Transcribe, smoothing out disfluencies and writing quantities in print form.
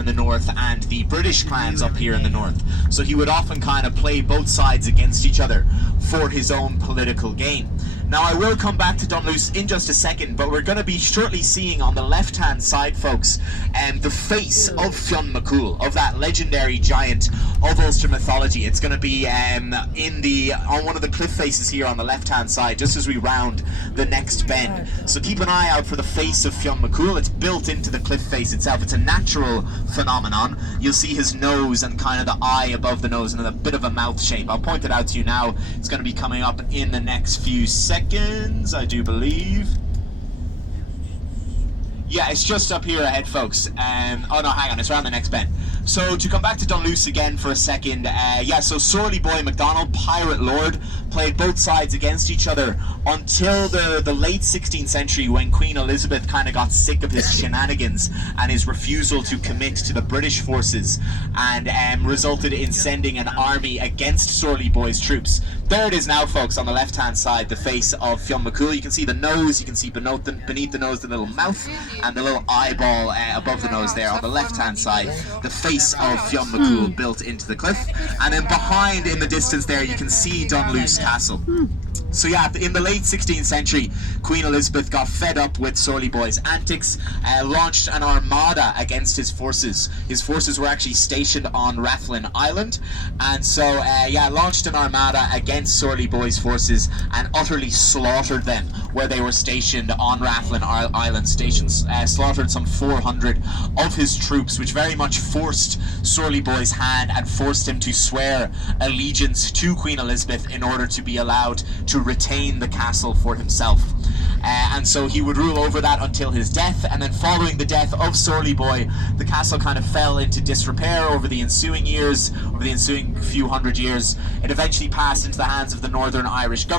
in the north and the British clans up here in the north. So he would often kind of play both sides against each other for his own political gain. Now, I will come back to Dunluce in just a second, but we're going to be shortly seeing on the left-hand side, folks, the face of Fionn McCool, of that legendary giant of Ulster mythology. It's going to be on one of the cliff faces here on the left-hand side, just as we round the next bend. So keep an eye out for the face of Fionn McCool. It's built into the cliff face itself. It's a natural phenomenon. You'll see his nose and kind of the eye above the nose and a bit of a mouth shape. I'll point it out to you now. It's going to be coming up in the next few seconds, I do believe. Yeah, it's just up here ahead, folks. Oh no, hang on, it's around the next bend. So to come back to Dunluce again for a second, so Sorley Boy MacDonald, Pirate Lord, played both sides against each other until the late 16th century, when Queen Elizabeth kind of got sick of his shenanigans and his refusal to commit to the British forces, and resulted in sending an army against Sorley Boy's troops. There it is now, folks, on the left-hand side, the face of Fionn McCool. You can see the nose, you can see beneath the nose the little mouth, and the little eyeball above the nose there on the left-hand side, the face of Fionn McCool built into the cliff. And then behind in the distance there, you can see Dunluce Castle. So yeah, in the late 16th century, Queen Elizabeth got fed up with Sorley Boy's antics, launched an armada against his forces. His forces were actually stationed on Rathlin Island, and so launched an armada against Sorley Boy's forces and utterly slaughtered them where they were stationed on Rathlin Island. Slaughtered some 400 of his troops, which very much forced Sorley Boy's hand and forced him to swear allegiance to Queen Elizabeth in order to be allowed to retain the castle for himself. And so he would rule over that until his death, and then following the death of Sorley Boy, the castle kind of fell into disrepair over the ensuing years, over the ensuing few hundred years. It eventually passed into the hands of the Northern Irish government.